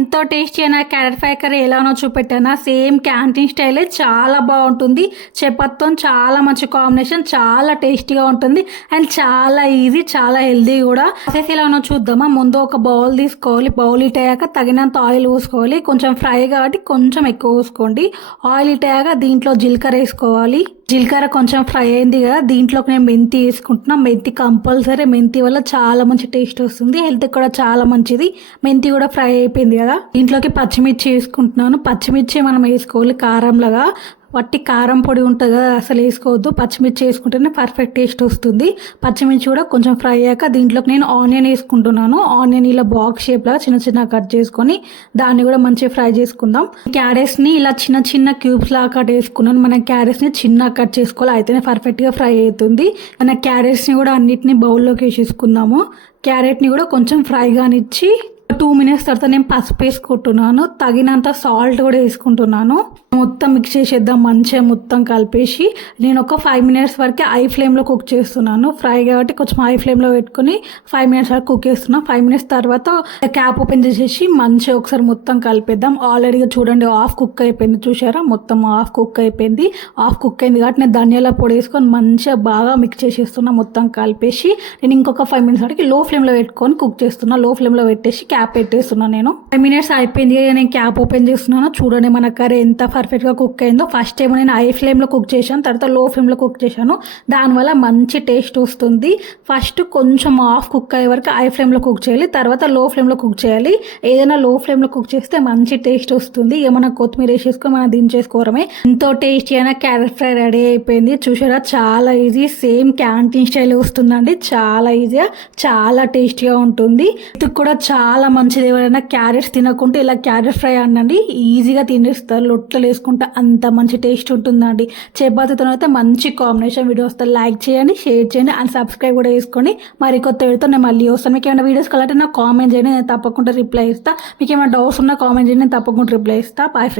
ఎంతో టేస్టీ అయిన carrot fry curry ఎలానో చూపెట్టానా. సేమ్ క్యాంటీన్ స్టైలే చాలా బాగుంటుంది. చపాతీతో చాలా మంచి కాంబినేషన్ చాలా టేస్టీగా ఉంటుంది. అండ్ చాలా ఈజీ చాలా హెల్దీ కూడా. ప్రాసెస్ ఎలానో చూద్దామా? ముందు ఒక బౌల్ తీసుకోవాలి. బౌల్ హీట్ అయ్యాక తగినంత ఆయిల్ పోసుకోవాలి. కొంచెం ఫ్రై కాబట్టి కొంచెం ఎక్కువ పోసుకోండి. ఆయిల్ హీట్ అయ్యాక దీంట్లో జీలకర్ర వేసుకోవాలి. జీలకర్ర కొంచెం ఫ్రై అయింది కదా దీంట్లోకి నేను మెంతి వేసుకుంటున్నా. మెంతి కంపల్సరీ మెంతి వల్ల చాలా మంచి టేస్ట్ వస్తుంది. హెల్త్ కూడా చాలా మంచిది. మెంతి కూడా ఫ్రై అయిపోయింది కదా. దీంట్లోకి పచ్చిమిర్చి వేసుకుంటున్నాను. పచ్చిమిర్చి మనం వేసుకోవాలి కారంలాగా. వట్టి కారం పొడి ఉంటుంది కదా అసలు వేసుకోవద్దు. పచ్చిమిర్చి వేసుకుంటేనే పర్ఫెక్ట్ టేస్ట్ వస్తుంది. పచ్చిమిర్చి కూడా కొంచెం ఫ్రై అయ్యాక దీంట్లోకి నేను ఆనియన్ వేసుకుంటున్నాను. ఆనియన్ ఇలా బాక్స్ షేప్ లాగా చిన్న చిన్న కట్ చేసుకొని దాన్ని కూడా మంచిగా ఫ్రై చేసుకుందాం. క్యారెట్స్ని ఇలా చిన్న చిన్న క్యూబ్స్ లాగా కట్ చేసుకున్నాను. మన క్యారెట్స్ని చిన్న కట్ చేసుకోవాలి. అయితేనే పర్ఫెక్ట్గా ఫ్రై అవుతుంది. మన క్యారెట్స్ని కూడా అన్నిటిని బౌల్లోకి వేసేసుకుందాము. క్యారెట్ని కూడా కొంచెం ఫ్రై కానిచ్చి టూ మినిట్స్ తర్వాత నేను పసుపు వేసుకుంటున్నాను. తగినంత సాల్ట్ కూడా వేసుకుంటున్నాను. మొత్తం మిక్స్ చేసేద్దాం. మంచిగా మొత్తం కలిపేసి నేను ఒక ఫైవ్ మినిట్స్ వరకు ఐ ఫ్లేమ్లో కుక్ చేస్తున్నాను. ఫ్రై కాబట్టి కొంచెం ఐ ఫ్లేమ్లో పెట్టుకొని ఫైవ్ మినిట్స్ వరకు కుక్ చేస్తున్నాను. ఫైవ్ మినిట్స్ తర్వాత క్యాప్ ఓపెన్ చేసేసి మంచిగా ఒకసారి మొత్తం కలిపేద్దాం. ఆల్రెడీగా చూడండి ఆఫ్ కుక్ అయిపోయింది. చూసారా మొత్తం ఆఫ్ కుక్ అయిపోయింది. ఆఫ్ కుక్ అయింది కాబట్టి నేను ధనియాల పొడి వేసుకొని మంచిగా బాగా మిక్స్ చేసేస్తున్నా. మొత్తం కలిపేసి నేను ఇంకొక ఫైవ్ మినిట్స్ వరకు లో ఫ్లేమ్లో పెట్టుకొని కుక్ చేస్తున్నా. లో ఫ్లేమ్లో పెట్టేసి క్యాప్ పెట్టేస్తున్నాను నేను. ఫైవ్ మినిట్స్ అయిపోయింది కదా, నేను క్యాప్ ఓపెన్ చేస్తున్నాను. చూడండి మన కర్రీ ఎంత పర్ఫెక్ట్గా కుక్ అయిందో. ఫస్ట్ టైం నేను హై ఫ్లేమ్లో కుక్ చేశాను తర్వాత లో ఫ్లేమ్లో కుక్ చేశాను. దానివల్ల మంచి టేస్ట్ వస్తుంది. ఫస్ట్ కొంచెం ఆఫ్ కుక్ అయ్యే వరకు హై ఫ్లేమ్లో కుక్ చేయాలి తర్వాత లో ఫ్లేమ్లో కుక్ చేయాలి. ఏదైనా లో ఫ్లేమ్లో కుక్ చేస్తే మంచి టేస్ట్ వస్తుంది. ఏమైనా కొత్తిమీర వేసేసుకొని మనం దించేసుకోవడమే. ఎంతో టేస్టీ అయినా క్యారెట్ ఫ్రై రెడీ అయిపోయింది. చూసారా చాలా ఈజీ సేమ్ క్యాంటీన్ స్టైల్ వస్తుందండి. చాలా ఈజీగా చాలా టేస్టీగా ఉంటుంది. ఇది కూడా చాలా మంచిది ఎవరైనా క్యారెట్స్ తినకుంటే ఇలా క్యారెట్ ఫ్రై అనండి ఈజీగా తినేస్తారు లొట్టలు వేసుకుంటే అంత మంచి టేస్ట్ ఉంటుందండి. చపాతీతో అయితే మంచి కాంబినేషన్ వీడియో వస్తే లైక్ చేయండి షేర్ చేయండి అండ్ సబ్స్క్రైబ్ కూడా చేసుకోండి. మరి కొత్త వీడియోతో నేను మళ్ళీ వస్తాను. మీకు ఏమైనా వీడియోస్ కావాలంటే నాకు కామెంట్ చేయండి నేను తప్పకుండా రిప్లై ఇస్తాను మీకు ఏమైనా డౌట్స్ ఉన్నా కామెంట్ చేయండి నేను తప్పకుండా రిప్లై ఇస్తాను బాయ్ ఫ్రెండ్స్